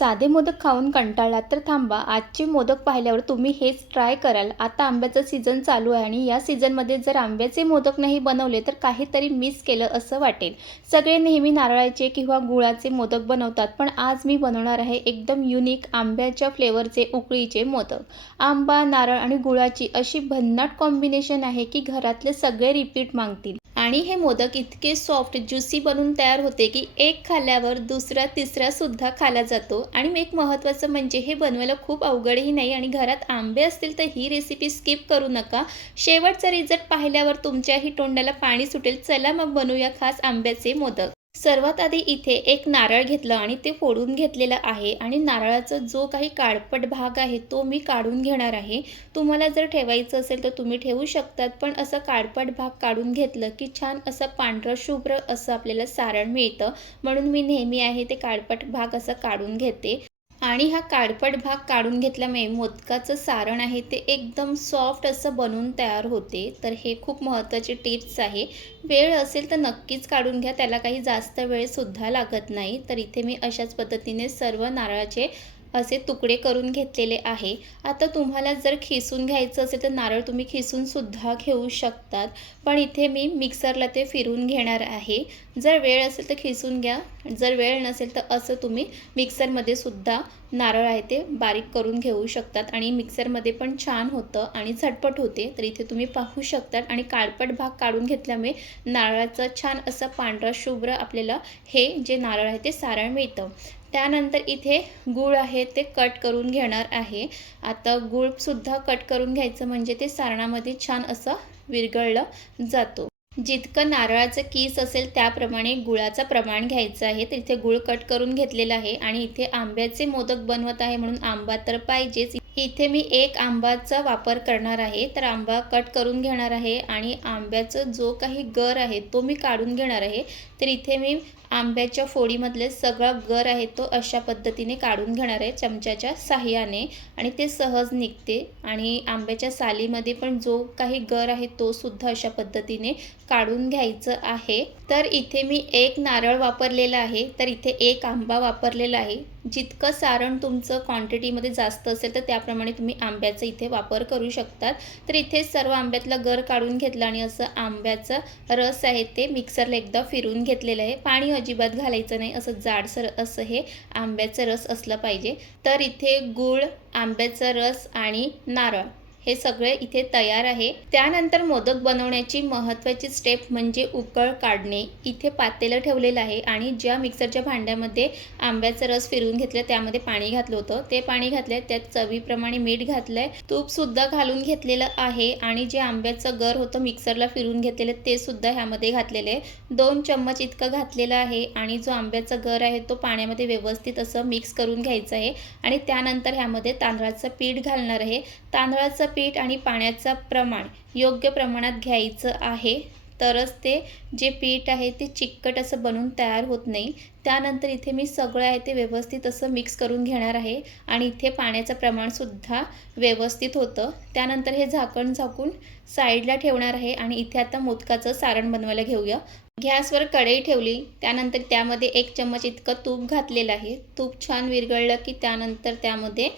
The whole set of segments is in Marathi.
साधे मोदक खाऊन कंटाळलात तर थांबा. आजचे मोदक पाहिल्यावर तुम्ही हेच ट्राय कराल. आता आंब्याचा सीझन चालू आहे आणि या सीझनमध्ये जर आंब्याचे मोदक नाही बनवले तर काहीतरी मिस केलं असं वाटेल. सगळे नेहमी नारळाचे किंवा गुळाचे मोदक बनवतात, पण आज मी बनवणार आहे एकदम युनिक आंब्याच्या फ्लेवरचे उकळीचे मोदक. आंबा, नारळ आणि गुळाची अशी भन्नाट कॉम्बिनेशन आहे की घरातले सगळे रिपीट मागतील. आणि हे मोदक इतके सॉफ्ट ज्युसी बनून तयार होते की एक खाल्ल्यावर दुसरा तिसरा सुद्धा खाल्ला जातो. आणि एक महत्त्वाचं म्हणजे हे बनवायला खूप अवघडही नाही आणि घरात आंबे असतील तर ही रेसिपी स्किप करू नका. शेवटचा रिझल्ट पाहिल्यावर तुमच्याही तोंडाला पाणी सुटेल. चला मग बनवूया खास आंब्याचे मोदक. सर्वात आधी इथे एक नारळ घेतलं आणि ते फोडून घेतलेलं आहे आणि नारळाचा जो काही काळपट भाग आहे तो मी काढून घेणार आहे. तुम्हाला जर ठेवायचं असेल तर तुम्ही ठेवू शकतात, पण असं काळपट भाग काढून घेतलं की छान असं पांढरं शुभ्र असं आपल्याला सारण मिळतं. म्हणून मी नेहमी आहे ते काळपट भाग असं काढून घेते. आणि हा काळपट भाग काढून घेतल्यामुळे मोदकाचं सारण आहे ते एकदम सॉफ्ट असं बनून तयार होते. तर हे खूप महत्त्वाचे टिप्स आहे. वेळ असेल तर नक्कीच काढून घ्या, त्याला काही जास्त वेळसुद्धा लागत नाही. तर इथे मी अशाच पद्धतीने सर्व नारळाचे असे तुकडे करून घेतलेले आहे. आता तुम्हाला जर खिसून घ्यायचं असेल तर नारळ तुम्ही खिसूनसुद्धा घेऊ शकतात, पण इथे मी मिक्सरला ते फिरून घेणार आहे. जर वेळ असेल तर खिसून घ्या, जर वेळ नसेल तर असं तुम्ही मिक्सरमध्ये सुद्धा नारळ आहे ते बारीक करून घेऊ शकतात आणि मिक्सरमध्ये पण छान होतं आणि झटपट होते. तर इथे तुम्ही पाहू शकतात आणि काळपट भाग काढून घेतल्यामुळे नारळाचं छान असं पांढरा शुभ्र आपल्याला हे जे नारळ आहे ते सारण मिळतं. त्यानंतर इथे गूळ आहे ते कट करून घेणार आहे. आता गूळसुद्धा कट करून घ्यायचं म्हणजे ते सारणामध्ये छान असं विरघळलं जातो. जितकं नारळाचं कीस असेल त्याप्रमाणे गुळाचं प्रमाण घ्यायचं आहे. तर इथे गूळ कट करून घेतलेला आहे आणि इथे आंब्याचे मोदक बनवत आहे म्हणून आंबा तर पाहिजेच. इथे मी एक आंब्याचा वापर करणार आहे. तर आंबा कट करून घेणार आहे आणि आंब्याचा जो काही गर आहे तो मी काढून घेणार आहे. तर इथे मी आंब्याच्या फोडीमधले सगळा गर आहे तो अशा पद्धतीने काढून घेणार आहे चमच्याच्या साहाय्याने आणि ते सहज निघते. आणि आंब्याच्या सालीमध्ये पण जो काही गर आहे तो सुद्धा अशा पद्धतीने काढून घ्यायचं आहे. तर इथे मी एक नारळ वापरलेला आहे, तर इथे एक आंबा वापरलेला आहे. जितकं सारण तुमचं क्वांटिटीमध्ये जास्त असेल तर त्याप्रमाणे तुम्ही आंब्याचा इथे वापर करू शकतात. तर इथे सर्व आंब्यातला गर काढून घेतला आणि असं आंब्याचा रस आहे ते मिक्सरला एकदा फिरून घेतलेलं आहे. पाणी अजिबात घालायचं नाही, असं जाडसर असं हे आंब्याचा रस असला पाहिजे. तर इथे गूळ, आंब्याचा रस आणि नारळ हे सगळे इथे तयार आहे. त्यानंतर मोदक बनवण्याची महत्त्वाची स्टेप म्हणजे उकळ काढणे. इथे पातेलं ठेवलेलं आहे आणि ज्या मिक्सरच्या भांड्यामध्ये आंब्याचा रस फिरवून घेतलं त्यामध्ये पाणी घातलं होतं, ते पाणी घातलंय, त्यात चवीप्रमाणे मीठ घातलंय, तूपसुद्धा घालून घेतलेलं आहे आणि जे आंब्याचं गर होतं मिक्सरला फिरवून घेतलेलं ते सुद्धा ह्यामध्ये घातलेलं आहे. 2 चम्मच इतकं घातलेलं आहे आणि जो आंब्याचा गर आहे तो पाण्यामध्ये व्यवस्थित असं मिक्स करून घ्यायचं आहे. आणि त्यानंतर ह्यामध्ये तांदळाचं पीठ घालणार आहे. तांदळाचं पीठ आणि पाण्याचं प्रमाण योग्य प्रमाणात घ्यायचं आहे, तरच ते जे पीठ आहे ते चिकट असं बनून तयार होत नाही. त्यानंतर इथे मी सगळं आहे ते व्यवस्थित असं मिक्स करून घेणार आहे आणि इथे पाण्याचं प्रमाणसुद्धा व्यवस्थित होतं. त्यानंतर हे झाकण झाकून साईडला ठेवणार आहे आणि इथे आता मोदकाचं सारण बनवायला घेऊया. गॅसवर कढई ठेवली, त्यानंतर त्यामध्ये 1 चम्मच इतकं तूप घातलेलं आहे. तूप छान विरघळलं की त्यानंतर त्यामध्ये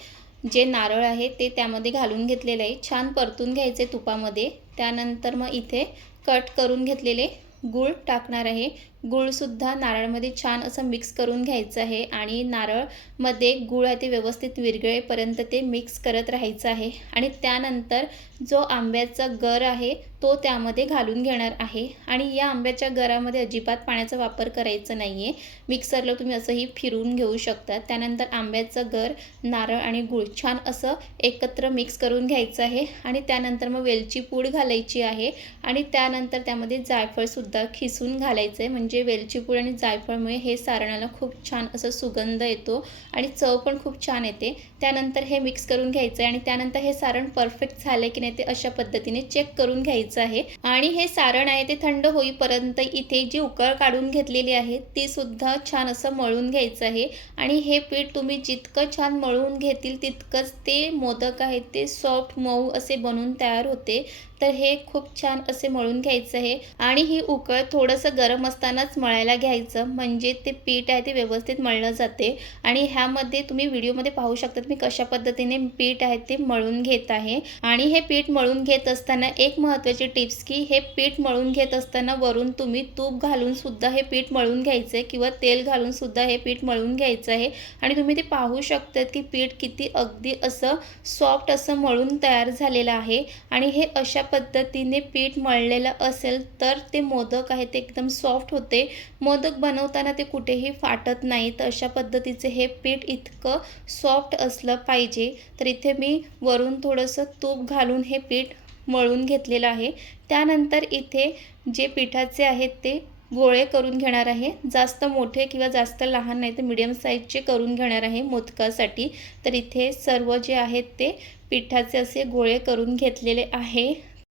जे नारळ आहे ते त्यामध्ये घालून घेतलेलं आहे. छान परतून घ्यायचे तुपामध्ये. त्यानंतर मग इथे कट करून घेतलेले गूळ टाकणार आहे. गूळसुद्धा नारळामध्ये छान असं मिक्स करून घ्यायचं आहे आणि नारळमध्ये गूळ आहे ते व्यवस्थित विरघळेपर्यंत ते मिक्स करत राहायचं आहे. आणि त्यानंतर जो आंब्याचा गर आहे तो त्यामध्ये घालून घेणार आहे आणि या आंब्याच्या गरामध्ये अजिबात पाण्याचा वापर करायचा नाही आहे. मिक्सरला तुम्ही असंही फिरवून घेऊ शकता. त्यानंतर आंब्याचं गर, नारळ आणि गूळ छान असं एकत्र मिक्स करून घ्यायचं आहे आणि त्यानंतर मग वेलची पूड घालायची आहे आणि त्यानंतर त्यामध्ये जायफळसुद्धा खिसून घालायचं आहे. म्हणजे वेलची पूड आणि जायफळमुळे हे सारणाला खूप छान असं सुगंध येतो आणि चव पण खूप छान येते. त्यानंतर हे मिक्स करून घ्यायचं आहे आणि त्यानंतर हे सारण परफेक्ट झालं की नाही ते अशा पद्धतीने चेक करून घ्यायचं आहे. आणि हे सारण आहे ते थंड होईपर्यंत इथे जी उकळ काढून घेतलेली आहे ती सुद्धा छान असं मळून घ्यायचं आहे. आणि हे पीठ तुम्ही जितकं छान मळून घेतील तितकंच ते मोदक आहेत ते सॉफ्ट मऊ असे बनून तयार होते. तर हे खूप छान असे मळून घ्यायचं आहे आणि ही उकळ थोडंसं गरम असताना हातानंच मळायला घ्यायचं, म्हणजे ते पीठ आहे ते व्यवस्थित मळलं जाते। आणि ह्यामध्ये तुम्ही व्हिडिओमध्ये पाहू शकतात मी कशा पद्धतीने पीठ आहे ते मळून घेत आहे। आणि हे पीठ मळून घेत असताना एक महत्त्वाची टिप्स की हे पीठ मळून घेत असताना वरून तुम्ही तूप घालून सुद्धा हे पीठ मळून घ्यायचं आहे किंवा तेल घालून सुद्धा हे पीठ मळून घ्यायचं आहे। आणि तुम्ही ते पाहू शकता की पीठ किती अगदी असं सॉफ्ट असं मळून तयार झालेलं आहे। आणि हे अशा पद्धतीने पीठ मळलेलं असेल तर ते मोदक आहे ते एकदम सॉफ्ट होते। मोदक बनवताना ते कुठेही फाटत नाही। तर अशा पद्धतीचे हे पीठ इतकं सॉफ्ट असलं पाहिजे। तर इथे मी वरून थोडंसं तूप घालून हे पीठ मळून घेतलेलं आहे। त्यानंतर इथे जे पिठाचे आहेत ते गोळे करून घेणार आहे। जास्त मोठे किंवा जास्त लहान नाही तर मीडियम साईजचे करून घेणार आहे मोदकासाठी। तर इथे सर्व जे आहेत ते पिठाचे असे गोळे करून घेतलेले आहे।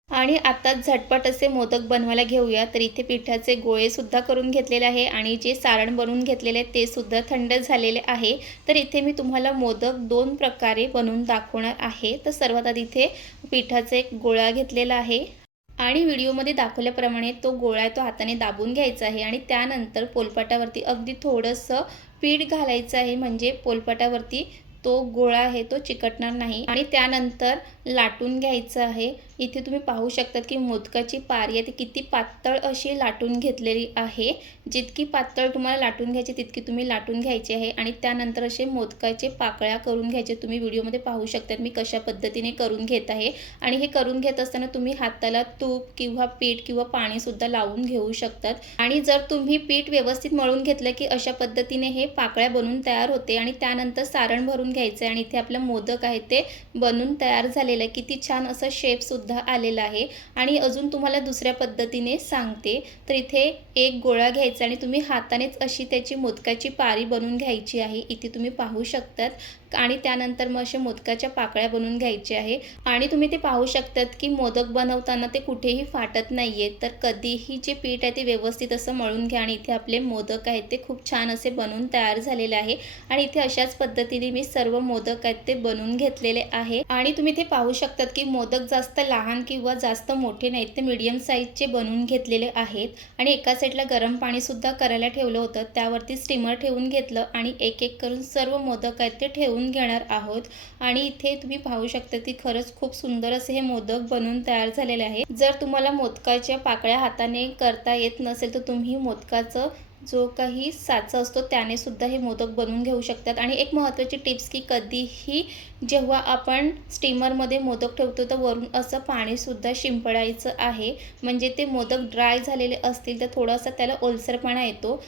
आणि आता झटपट असे मोदक बनवायला घेऊया। तर इथे पिठाचे गोळे सुद्धा करून घेतलेले आहे आणि जे सारण बनवून घेतलेले ते सुद्धा थंड झालेले आहे। तर इथे मी तुम्हाला मोदक 2 प्रकारे बनवून दाखवणार आहे। तर सर्वात आधी इथे पिठाचा एक गोळा घेतलेला आहे आणि व्हिडिओमध्ये दाखवल्याप्रमाणे तो गोळा तो हाताने दाबून घ्यायचा आहे आणि त्यानंतर पोलपाटावरती अगदी थोडंसं पीठ घालायचं आहे, म्हणजे पोलपाटावरती तो गोळा आहे तो चिकटणार नाही। आणि त्यानंतर लाटून घ्यायचं आहे। इथे तुम्ही पाहू शकता की मोदकाची पारी आहे ती किती पातळ अशी लाटून घेतलेली आहे। जितकी पातळ तुम्हाला लाटून घ्यायची तितकी तुम्ही लाटून घ्यायची आहे। आणि त्यानंतर असे मोदकाचे पाकळ्या करून घ्यायचे। तुम्ही व्हिडिओमध्ये पाहू शकता मी कशा पद्धतीने करून घेत आहे। आणि हे करून घेत असताना तुम्ही हाताला तूप किंवा पीठ किंवा पाणी सुद्धा लावून घेऊ शकतात। आणि जर तुम्ही पीठ व्यवस्थित मळून घेतलं की अशा पद्धतीने हे पाकळ्या बनून तयार होते। आणि त्यानंतर सारण भरून घ्यायचं आहे आणि इथे आपलं मोदक आहे ते बनून तयार झालेलं आहे। किती छान असा शेप सुद्धा आलेला आहे। आणि अजून तुम्हाला दुसऱ्या पद्धतीने सांगते। तर इथे एक गोळा घ्यायचा आणि तुम्ही हातानेच अशी त्याची मोदकाची पारी बनवून घ्यायची आहे। इथे तुम्ही पाहू शकतात। आणि त्यानंतर मग अशा मोदकाच्या पाकळ्या बनवून घ्यायच्या आहे। आणि तुम्ही ते पाहू शकतात की मोदक बनवताना ते कुठेही फाटत नाहीये। तर कधीही जे पीठ आहे ते व्यवस्थित असं मळून घ्या आणि इथे आपले मोदक आहेत ते खूप छान असे बनून तयार झालेले आहे। आणि इथे अशाच पद्धतीने मी सर्व मोदक आहेत ते बनवून घेतलेले आहे। आणि तुम्ही ते पाहू शकतात की मोदक जास्त लहान किंवा जास्त मोठे नाहीत, ते मीडियम साईजचे बनवून घेतलेले आहेत। आणि एका साईडला गरम पाणी सुद्धा करायला ठेवलं होतं, त्यावरती स्टीमर ठेवून घेतलं आणि एक एक करून सर्व मोदक आहेत ते ठेवून घेणार आहोत। आणि इथे तुम्ही पाहू शकता की खरंच खूप सुंदर असे हे मोदक बनून तयार झालेले आहे। जर तुम्हाला मोदकाच्या पाकळ्या हाताने करता येत नसेल तर तुम्ही मोदकाचं जो काही साचा असतो त्याने सुद्धा हे मोदक बनवून घेऊ शकतात। आणि एक महत्त्वाची टिप्स की कधीही जेव्हा आपण स्टीमरमध्ये मोदक ठेवतो तर वरून असं पाणी सुद्धा शिंपडायचं आहे, म्हणजे ते मोदक ड्राय झालेले असतील तर थोडासा त्याला ओलसरपणा येतो।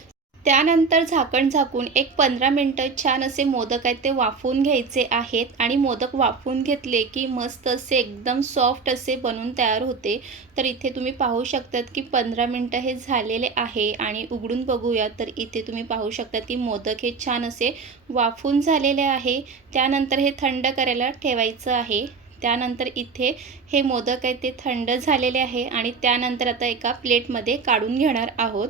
त्यानंतर झाकण झाकून एक 15 मिनिटं छान असे मोदक आहेत ते वाफवून घ्यायचे आहेत। आणि मोदक वाफवून घेतले की मस्त असे एकदम सॉफ्ट असे बनून तयार होते। तर इथे तुम्ही पाहू शकतात की 15 मिनिटं हे झालेले आहे आणि उघडून बघूया तर इथे तुम्ही पाहू शकतात की मोदक हे छान असे वाफवून झालेले आहे। त्यानंतर हे थंड करायला ठेवायचं आहे। त्यानंतर इथे हे मोदक आहेत ते थंड झालेले आहे आणि त्यानंतर आता एका प्लेटमध्ये काढून घेणार आहोत।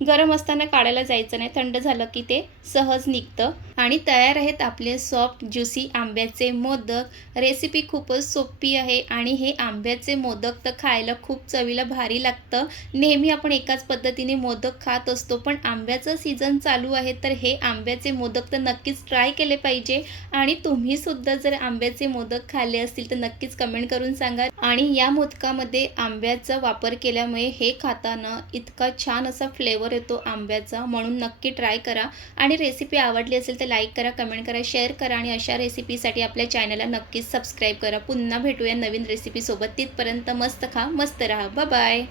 गरम असताना काढायला जायचं नाही, थंड झालं की ते सहज निघतं। आणि तयार आहेत आपले सॉफ्ट ज्युसी आंब्याचे मोदक। रेसिपी खूपच सोपी आहे आणि हे आंब्याचे मोदक तर खायला खूप चवीला भारी लागतं। नेहमी आपण एकाच पद्धतीने मोदक खात असतो, पण आंब्याचं सीझन चालू आहे तर हे आंब्याचे मोदक तर नक्कीच ट्राय केले पाहिजे। आणि तुम्ही सुद्धा जर आंब्याचे मोदक खाल्ले असतील तर नक्कीच कमेंट करून सांगा। आणि या मोदकामध्ये आंब्याचा वापर केल्यामुळे हे खाताना इतका छान असा फ्लेवर येतो आंब्याचा, म्हणून नक्की ट्राय करा। आणि रेसिपी आवडली असेल तर लाईक करा, कमेंट करा, शेअर करा आणि अशा रेसिपीसाठी आपल्या चॅनलला नक्कीच सबस्क्राईब करा। पुन्हा भेटूया नवीन रेसिपीसोबत, तिथपर्यंत मस्त खा, मस्त राहा, बाय बाय।